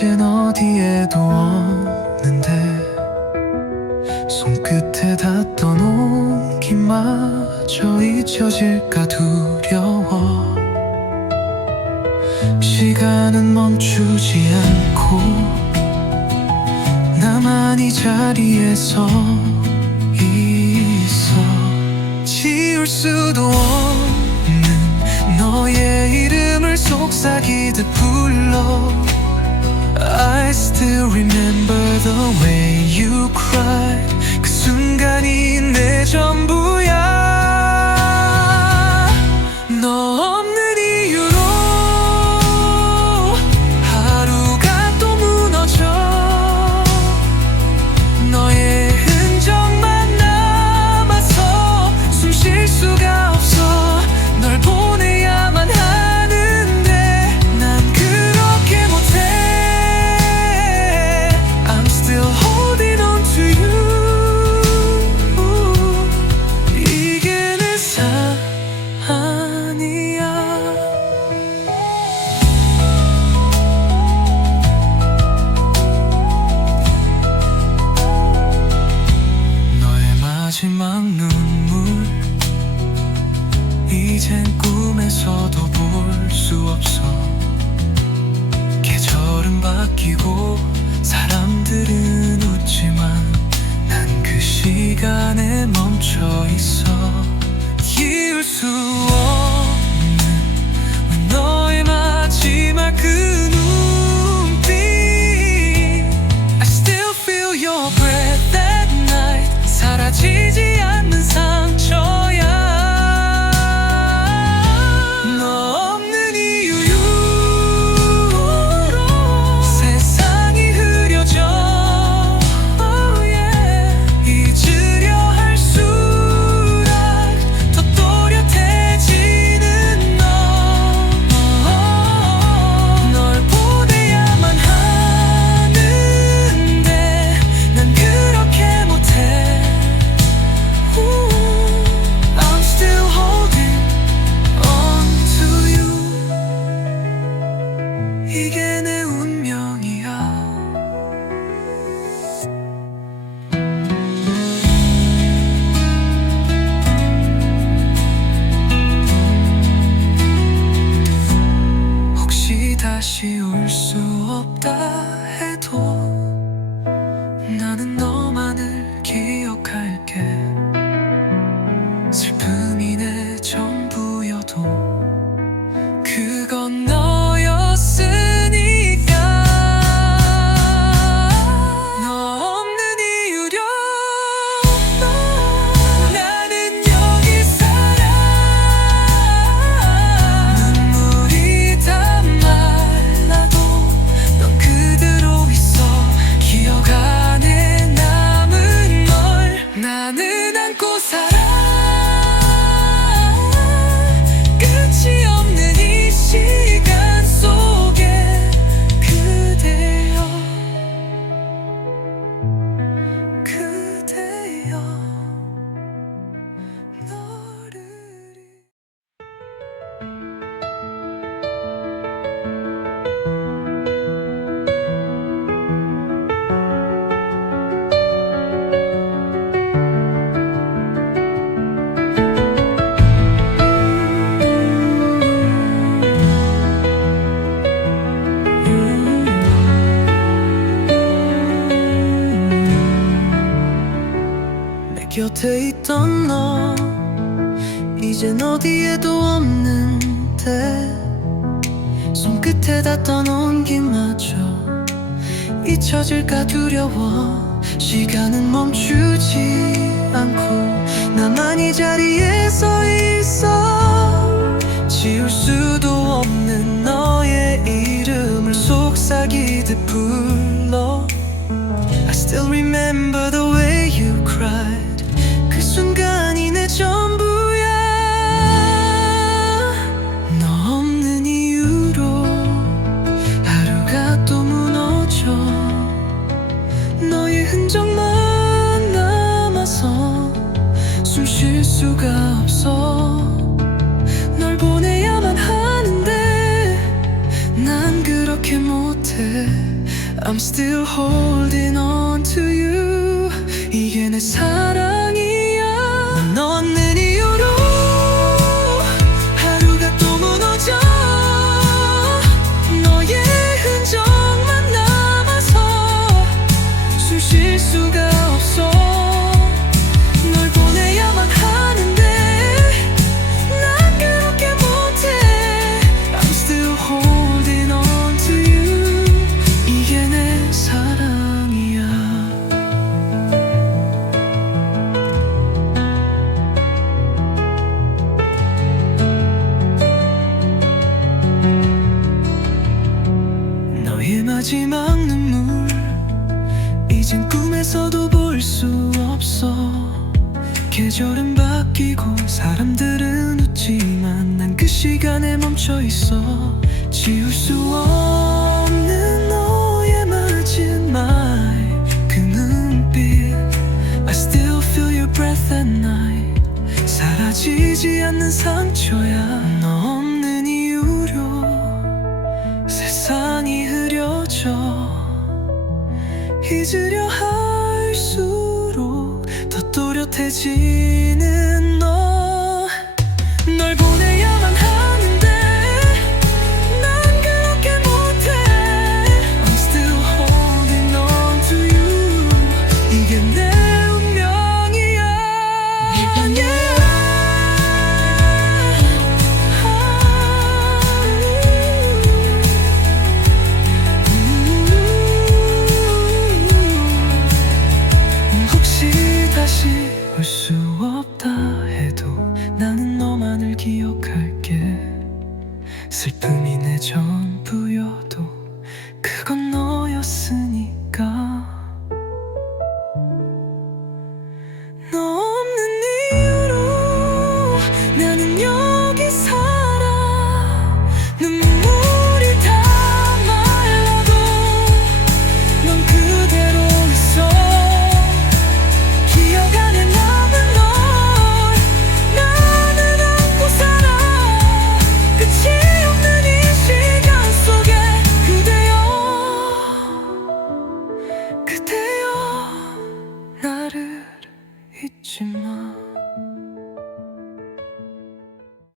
이젠 어디에도 없는데 손끝에 닿던 온기마저 잊혀질까 두려워. 시간은 멈추지 않고 나만 이 자리에 서 있어. 지울 수도 없는 너의 이름을 속삭이듯 불러 I still remember the way you cried 그 순간이 내 전부야 이젠 꿈에서도 볼 수 없어. 계절은 바뀌고 사람들은 웃지만 난 그 시간에 멈춰 있어. 이을 수 없는 다시 올 수 없다 어디에도 없는데 손끝에 닿던 온기마저 잊혀질까 두려워 시간은 멈추지 않고 나만 이 자리에 서 있어 지울 수도 없는 너의 이름을 속삭이듯 불러 I still remember the 보내야만 하는데 난 그렇게 못해 I'm still holding on to you 이게 내사 마지막 눈물. 이젠 꿈에서도 볼 수 없어. 계절은 바뀌고 사람들은 웃지만 난 그 시간에 멈춰 있어. 지울 수 없는 너의 마지막 그 눈빛. I still feel your breath at night. 사라지지 않는 상처야 only 기억할게. 슬픔이 내 전부여도 그건 너였으